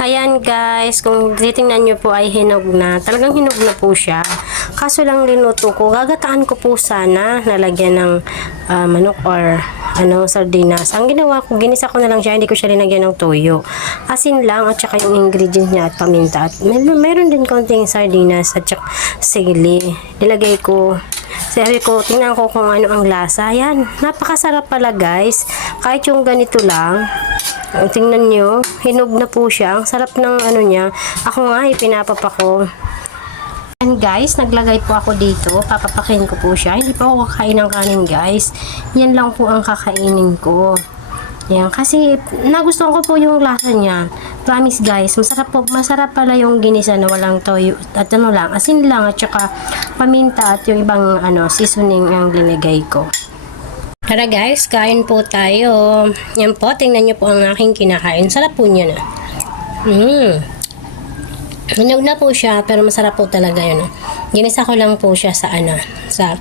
Ayan guys, kung titingnan nyo po ay hinog na. Talagang hinog na po siya. Kaso lang linuto ko. Gagataan ko po sana. Nalagyan ng manok or sardinas. Ang ginawa ko, ginisa ko na lang siya. Hindi ko siya linagyan ng toyo. Asin lang at saka yung ingredients niya at paminta. At meron din konting sardinas at saka sili. Nilagay ko. Sabi ko, tingnan ko kung ano ang lasa. Ayan, napakasarap pala guys. Kahit yung ganito lang. Tingnan nyo, hinog na po siya. Ang sarap ng niya. Ako nga, ipinapapa ko. And guys, naglagay po ako dito. Papapakin ko po siya. Hindi pa ako kakain ng kanin guys. Yan lang po ang kakainin ko. Yan, kasi nagustuhan ko po yung lasa niya. Promise guys, masarap po. Masarap pala yung ginisa na walang toyo. At lang, asin lang at saka paminta at yung ibang seasoning ang linagay ko. Tara guys, kain po tayo. Yan po, tingnan nyo po ang aking kinakain. Sarap po niya na. Hinog na po siya, pero masarap po talaga yun. Ginisa ko lang po siya sa sa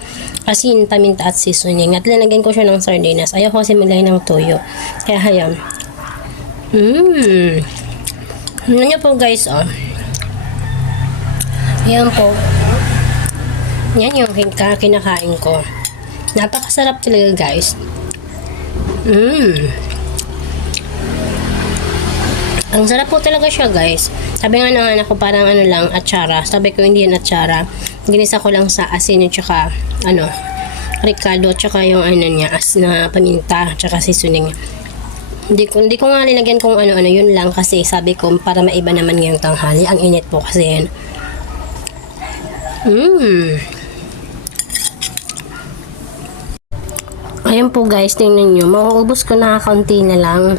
asin, paminta at seasoning. At linagyan ko siya ng sardinas. Ayaw ko kasi maglagay ng toyo. Kaya hayan. Ano nyo po guys, Yan po. Yan yung kinakain ko. Napakasarap talaga guys. Ang sarap po talaga siya guys. Sabi nga ng anak ko parang lang atsara. Sabi ko hindi yan atsara. Ginisa ko lang sa asin at saka ricado at saka yung niya na paminta at saka seasoning. Hindi ko nga linagyan kung yun lang kasi sabi ko para maiba naman ngayong tanghali. Ang init po kasi yan. Ayan po guys, tingnan nyo. Mauubos ko na konti na lang.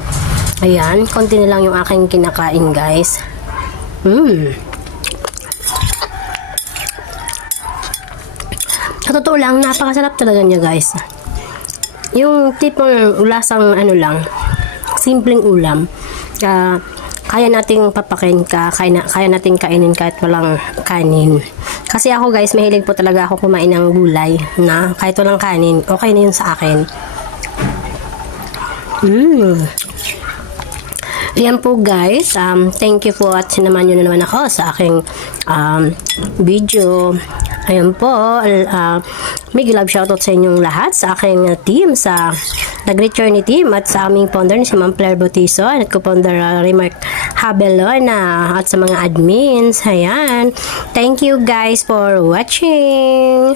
Ayan, konti na lang yung aking kinakain guys. Sa totoo lang, napakasarap talaga niya guys. Yung tipong lasang lang, simpleng ulam. Kaya nating papakin kaya nating kainin kahit walang kanin. Kasi ako guys, mahilig po talaga ako kumain ng gulay na kahit walang kanin, okay na yun sa akin. Yan po guys, thank you po at sinamahan nyo na naman ako sa aking video. Ayan po, big love shoutout sa inyong lahat, sa aking team, sa The Great Journey team at sa aming founder si Ma'am Claire Bautizo at co-founder Remark Habelona at sa mga admins. Ayan, thank you guys for watching.